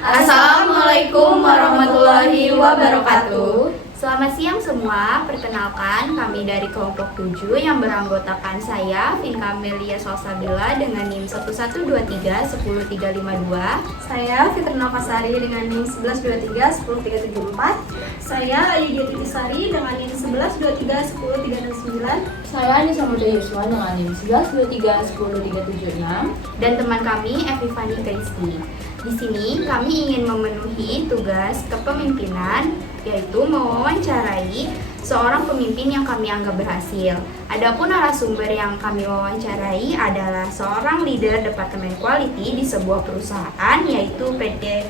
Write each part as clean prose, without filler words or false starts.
Assalamualaikum warahmatullahi wabarakatuh. Selamat siang semua, perkenalkan kami dari kelompok 7 yang beranggotakan saya, Vinka Melia Salsabila dengan NIM 1123-10352. Saya Fitri Nafasari dengan NIM 1123-10374. Saya Lydia Titisari dengan NIM 1123-10369. Saya Anissa Muda Yuswa dengan NIM 1123-10376. Dan teman kami Evi Fani Kristi. Di sini kami ingin memenuhi tugas kepemimpinan, yaitu mewawancarai seorang pemimpin yang kami anggap berhasil. Adapun narasumber yang kami wawancarai adalah seorang leader Departemen Quality di sebuah perusahaan, yaitu PT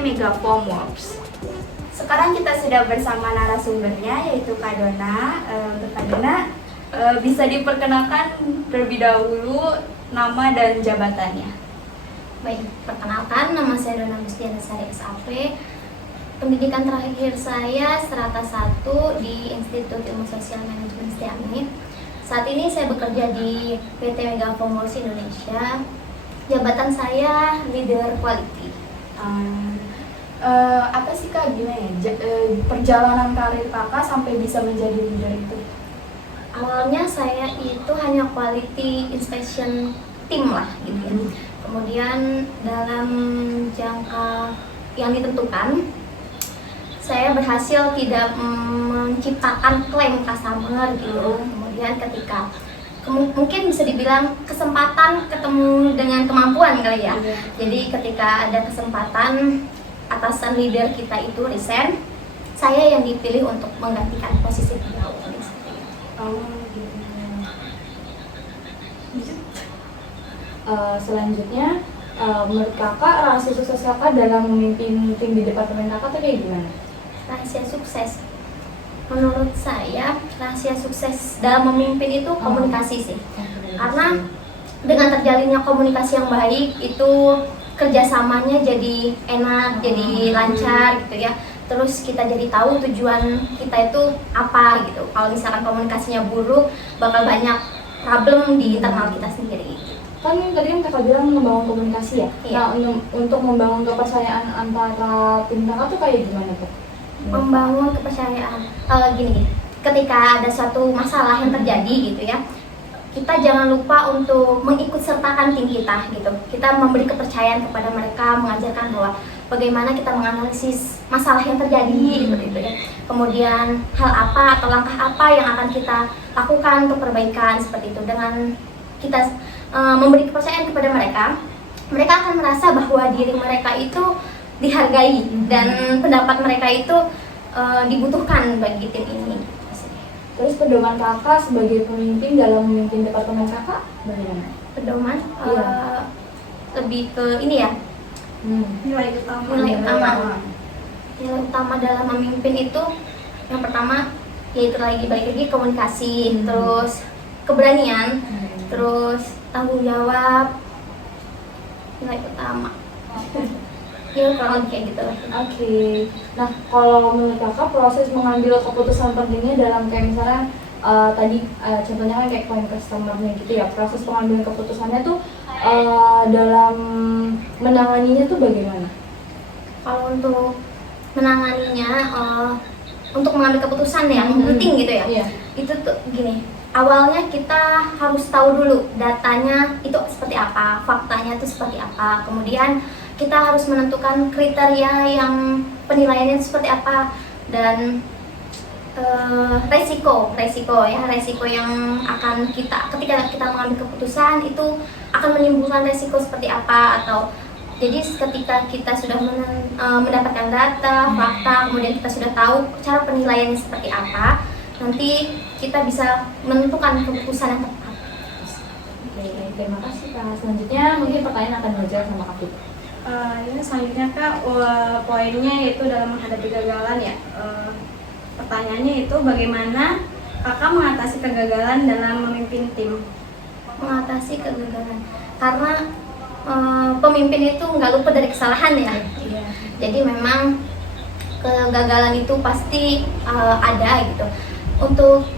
Megafoam Works. Sekarang kita sudah bersama narasumbernya, yaitu Kak Dona. Kak Dona, bisa diperkenalkan terlebih dahulu nama dan jabatannya. Baik, perkenalkan, nama saya Dona Mustiana Sari SAP. Pendidikan terakhir saya Strata 1 di Institut Ilmu Sosial Manajemen Setiami. Saat ini saya bekerja di PT Megafoam Works Indonesia. Jabatan saya leader quality. Apa sih Kak, gimana ya? Perjalanan karir Kakak sampai bisa menjadi leader itu? Awalnya saya itu hanya quality inspection tim lah gitu ya. Kemudian dalam jangka yang ditentukan, saya berhasil tidak menciptakan klaim customer gitu. Kemudian ketika mungkin bisa dibilang kesempatan ketemu dengan kemampuan kali ya. Jadi ketika ada kesempatan atasan leader kita itu resign, saya yang dipilih untuk menggantikan posisi beliau. Selanjutnya, menurut Kakak, rahasia sukses Kakak dalam memimpin tim di departemen Kakak itu kayak gimana? Rahasia sukses, menurut saya rahasia sukses dalam memimpin itu komunikasi sih. Karena dengan terjalinnya komunikasi yang baik itu kerjasamanya jadi enak, jadi lancar gitu ya. Terus kita jadi tahu tujuan kita itu apa gitu. Kalau misalkan komunikasinya buruk, bakal banyak problem di internal kita sendiri. Kan tadi yang Kakak bilang membangun komunikasi ya? Iya. Nah, untuk membangun kepercayaan antara tim Kakak tuh kayak gimana tuh? Membangun kepercayaan, gini, ketika ada suatu masalah yang terjadi gitu ya, kita jangan lupa untuk mengikut sertakan tim kita gitu. Kita memberi kepercayaan kepada mereka, mengajarkan bahwa bagaimana kita menganalisis masalah yang terjadi gitu ya. Kemudian hal apa atau langkah apa yang akan kita lakukan untuk perbaikan seperti itu. Dengan kita memberi kepercayaan kepada mereka, mereka akan merasa bahwa diri mereka itu dihargai dan pendapat mereka itu dibutuhkan bagi tim ini. Terus pedoman Kakak sebagai pemimpin dalam memimpin departemen Kakak bagaimana? Pedoman Iya. lebih ke ini ya, Nilai utama. Nilai utama dalam memimpin itu yang pertama yaitu balik lagi komunikasi, terus keberanian, terus tanggung jawab, nilai utama. Ya kurang lebih kayak gitu lah. Oke. Nah, kalau menurut Kakak proses mengambil keputusan pentingnya dalam kayak misalnya tadi contohnya kan kayak klien customer-nya gitu ya, proses pengambilan keputusannya tuh dalam menanganinya tuh bagaimana? Kalau untuk menanganinya, untuk mengambil keputusan yang penting gitu ya, Iya. itu tuh gini, awalnya kita harus tahu dulu datanya itu seperti apa, faktanya itu seperti apa, kemudian kita harus menentukan kriteria yang penilaiannya seperti apa, dan resiko yang akan kita ketika kita mengambil keputusan itu akan menimbulkan resiko seperti apa. Atau jadi ketika kita sudah mendapatkan data, fakta, kemudian kita sudah tahu cara penilaiannya seperti apa, nanti kita bisa menentukan keputusan yang tepat. Oke, terima kasih Kak. Selanjutnya mungkin pertanyaan akan dijawab sama Kak Fit. Ini selanjutnya Kak, poinnya yaitu dalam menghadapi kegagalan ya. Pertanyaannya itu bagaimana Kakak mengatasi kegagalan dalam memimpin tim? Mengatasi kegagalan, karena pemimpin itu nggak luput dari kesalahan ya. Jadi memang kegagalan itu pasti ada gitu. Untuk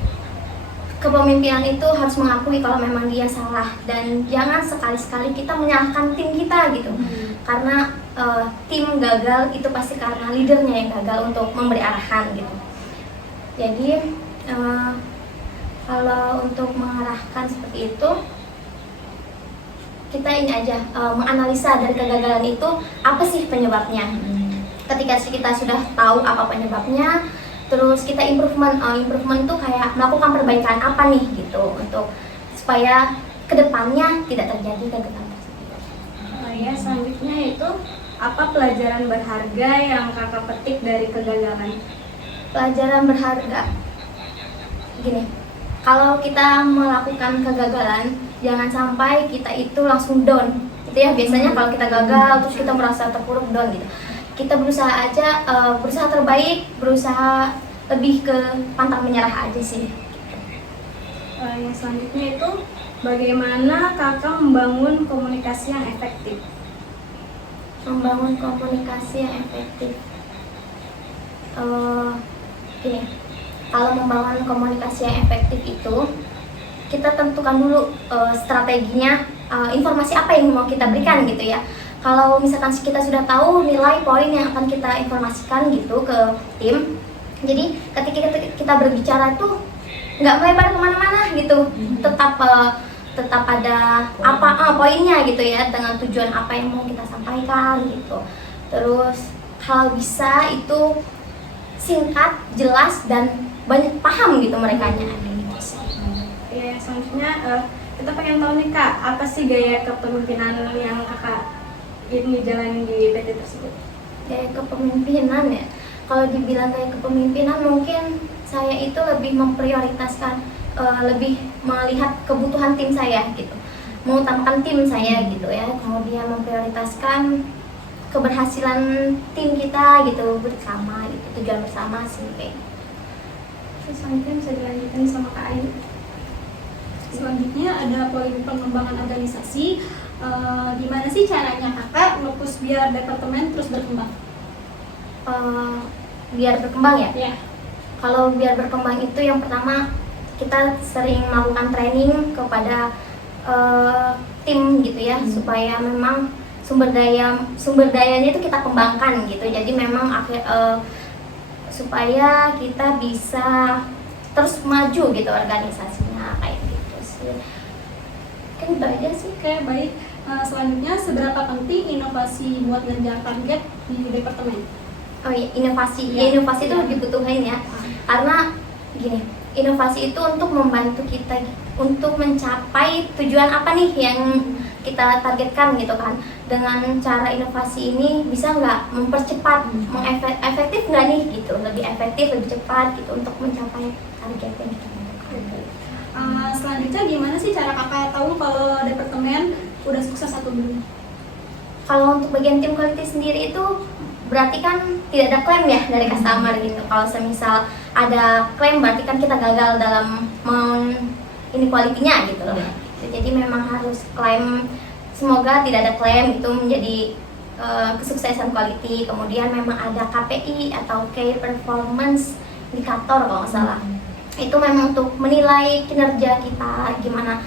kepemimpinan itu harus mengakui kalau memang dia salah, dan jangan sekali-sekali kita menyalahkan tim kita gitu. karena tim gagal itu pasti karena leadernya yang gagal untuk memberi arahan gitu. Jadi kalau untuk mengarahkan seperti itu, kita ini aja menganalisa dari kegagalan itu apa sih penyebabnya. Ketika kita sudah tahu apa penyebabnya, terus kita improvement itu kayak melakukan perbaikan apa nih gitu untuk supaya kedepannya tidak terjadi kegagalan tersebut. Ya, selanjutnya itu apa pelajaran berharga yang kakak petik dari kegagalan? Pelajaran berharga, gini, kalau kita melakukan kegagalan jangan sampai kita itu langsung down gitu ya. Biasanya kalau kita gagal terus kita merasa terpuruk, down gitu. Kita berusaha aja, berusaha terbaik, berusaha lebih ke pantang menyerah aja sih. Yang selanjutnya itu bagaimana kakak membangun komunikasi yang efektif? Membangun komunikasi yang efektif, gini, kalau membangun komunikasi yang efektif itu kita tentukan dulu strateginya, informasi apa yang mau kita berikan gitu ya. Kalau misalkan kita sudah tahu nilai poin yang akan kita informasikan gitu ke tim, jadi ketika kita berbicara tuh nggak melebar kemana-mana gitu, tetap ada apa poinnya gitu ya, dengan tujuan apa yang mau kita sampaikan gitu. Terus kalau bisa itu singkat, jelas, dan banyak paham gitu merekanya. Ya, selanjutnya kita pengen tahu nih kak, apa sih gaya kepemimpinan yang kakak ini jalanin di PT tersebut? Gaya kepemimpinan ya, kalau dibilang gaya kepemimpinan mungkin saya itu lebih memprioritaskan, lebih melihat kebutuhan tim saya gitu, mengutamakan tim saya gitu ya, kemudian memprioritaskan keberhasilan tim kita gitu bersama gitu, tujuan bersama sih kayak. Terus selanjutnya bisa dilanjutin sama Kak Ayu. Selanjutnya ada poin pengembangan organisasi. Gimana sih caranya kakak nge-push biar departemen terus berkembang? Biar berkembang ya? Ya. Kalau biar berkembang itu yang pertama kita sering melakukan training kepada tim gitu ya, supaya memang sumber dayanya itu kita kembangkan gitu. Jadi memang supaya kita bisa terus maju gitu organisasinya kayak gitu sih. Kan udah aja sih. Oke, baik. Selanjutnya seberapa penting inovasi buat ngejar target di departemen? Oh iya, inovasi. Ya. Inovasi itu dibutuhin ya. Karena gini, inovasi itu untuk membantu kita untuk mencapai tujuan apa nih yang kita targetkan gitu kan. Dengan cara inovasi ini bisa nggak mempercepat, efektif nggak nih gitu, lebih efektif, lebih cepat gitu untuk mencapai target yang kita tentukan. Selanjutnya gimana sih cara kakak tahu kalau departemen udah sukses atau belum? Kalau untuk bagian tim quality sendiri itu berarti kan tidak ada klaim ya dari customer gitu. Kalau semisal ada klaim berarti kan kita gagal dalam ini quality-nya gitu loh. Jadi memang harus klaim, semoga tidak ada klaim, itu menjadi kesuksesan quality. Kemudian memang ada KPI atau Key Performance Indicator kalau nggak salah. Itu memang untuk menilai kinerja kita gimana,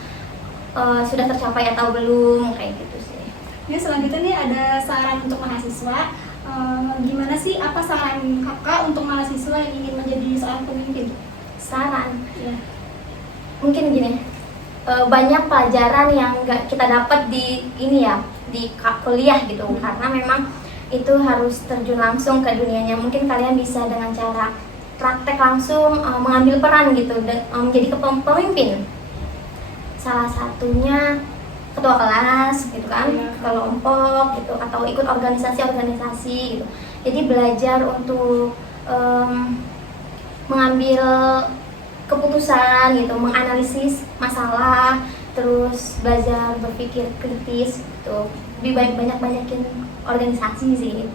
sudah tercapai atau belum kayak gitu sih. Ini selanjutnya nih ada saran untuk mahasiswa. Gimana sih, apa saran kakak untuk mahasiswa yang ingin menjadi seorang pemimpin? Saran Ya. mungkin gini, banyak pelajaran yang nggak kita dapat di ini ya, di kuliah gitu, karena memang itu harus terjun langsung ke dunianya. Mungkin kalian bisa dengan cara praktek langsung, mengambil peran gitu dan menjadi pemimpin. Salah satunya ketua kelas gitu kan, kelompok gitu, atau ikut organisasi gitu. Jadi belajar untuk mengambil keputusan gitu, menganalisis masalah, terus belajar berpikir kritis gitu. Lebih banyakin organisasi sih.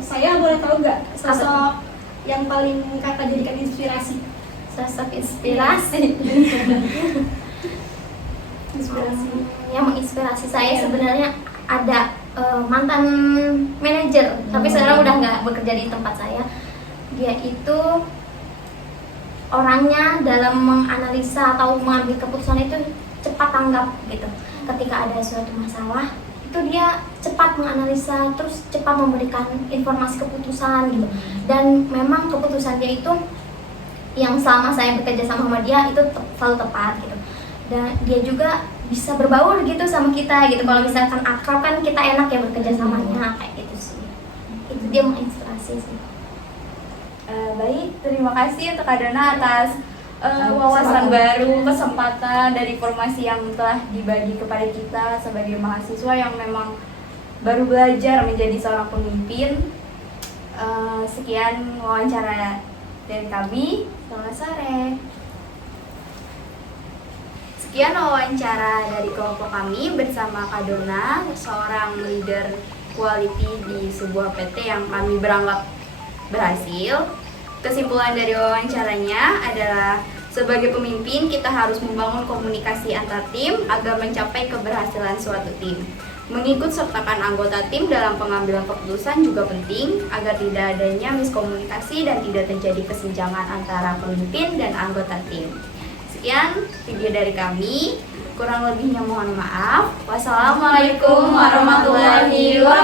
Saya boleh tahu nggak sosok yang paling kakak jadikan inspirasi? Sosok inspirasi. Yang menginspirasi saya sebenarnya ada mantan manajer, tapi sekarang udah nggak bekerja di tempat saya. Dia itu orangnya dalam menganalisa atau mengambil keputusan itu cepat tanggap gitu. Ketika ada suatu masalah itu dia cepat menganalisa, terus cepat memberikan informasi keputusan gitu. Dan memang keputusan dia itu yang selama saya bekerja sama dia itu selalu tepat gitu. Dan dia juga bisa berbaur gitu sama kita gitu. Kalau misalkan akrab kan kita enak ya bekerja samanya kayak gitu sih. Itu dia menginspirasi sih. Baik, terima kasih untuk Kak Dona atas wawasan baru, kesempatan dan informasi yang telah dibagi kepada kita sebagai mahasiswa yang memang baru belajar menjadi seorang pemimpin. Sekian wawancara dari kami. Selamat sore. Sekian wawancara dari kelompok kami bersama Kak Dona, seorang leader quality di sebuah PT yang kami beranggap berhasil. Kesimpulan dari wawancaranya adalah sebagai pemimpin kita harus membangun komunikasi antar tim agar mencapai keberhasilan suatu tim. Mengikut sertakan anggota tim dalam pengambilan keputusan juga penting agar tidak adanya miskomunikasi dan tidak terjadi kesenjangan antara pemimpin dan anggota tim. Sekian video dari kami, kurang lebihnya mohon maaf. Wassalamualaikum warahmatullahi wabarakatuh.